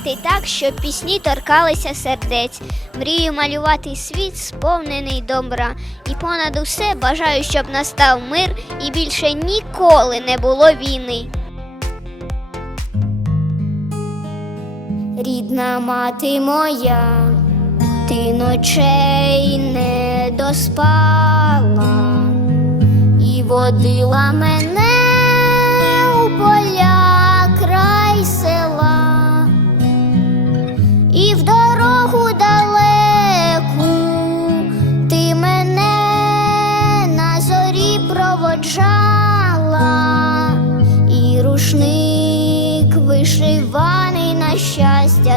співати так, щоб пісні торкалися сердець. Мрію малювати світ, сповнений добра. І понад усе бажаю, щоб настав мир і більше ніколи не було війни. Рідна мати моя, ти ночей не доспала і водила мене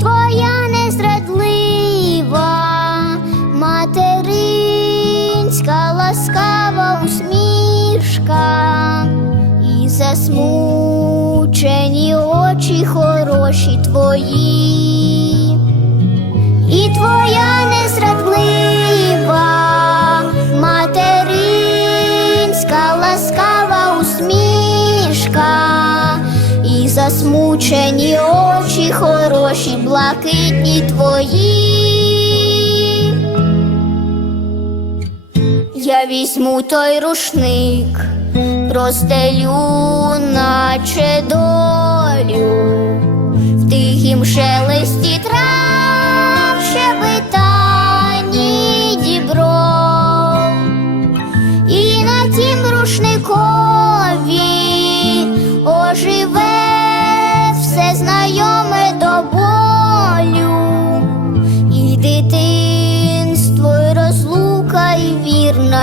твоя незрадлива материнська ласкава усмішка, і засмучені очі хороші твої. Засмучені очі хороші, блакитні твої. Я візьму той рушник, простелю, наче долю в тихім шелесті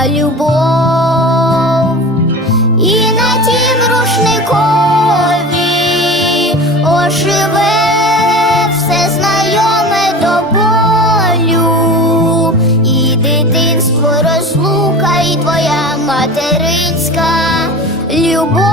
любов. І на тім рушникові оживе все знайоме до болю, і дитинство розлука, і твоя материнська любов.